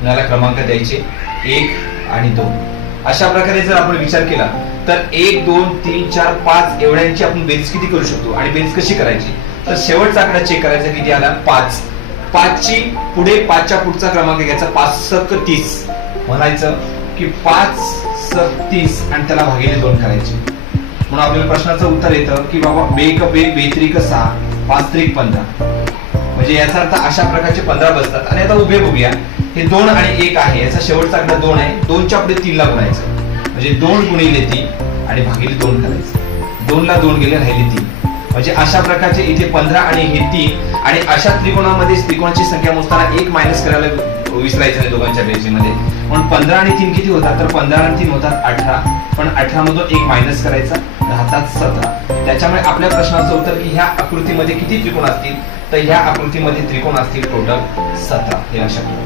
कुणाला क्रमांक द्यायचे 1 आणि 2. अशा प्रकारे जर आपण विचार केला तर 1 2 3 4 5 एवढ्यांची आपण बेरीज किती करू शकतो आणि बेरीज कशी करायची. तर शेवटचा आकडा चेक करायचा किती आला 5. 5 ची पुढे 5 च्या पुढचा क्रमांक घ्यायचा 5 सक 30 म्हणायचं की 5 सक 30 आणि त्याला भागिले 2 करायचे. म्हणून आपल्याला प्रश्नाचं उत्तर येतं की बाबा 2 क 2 2 त्रिक 6 5 त्रिक 15. म्हणजे याचा अर्थ अशा प्रकारचे 15 बसतात. आणि आता उभे बघूया, हे 2 आणि 1 आहे, याचा शेवटचा आकडा 2 आहे. 2 च्या पुढे 3 ला गुणायचं म्हणजे 2 गुणिले 3 आणि भागिले 2 करायचं. 2 ला 2 गेले राहिले 3. म्हणजे अशा प्रकारचे इथे 15 आणि हे 3. आणि अशा त्रिकोणामध्ये त्रिकोणाची संख्या मोजताना 1 मायनस करायला विसरायचं नाही दोघांच्या बेरजेमध्ये. म्हणून 15 आणि 3 किती होतात तर 15 आणि 3 होतात 18. पण 18 मधून 1 मायनस करायचा राहतात 17. त्याच्यामुळे आपल्या प्रश्नाचं उत्तर की ह्या आकृतीमध्ये किती त्रिकोण असतील तर ह्या आकृतीमध्ये त्रिकोण असतील टोटल 17 हे लक्षात ठेवा.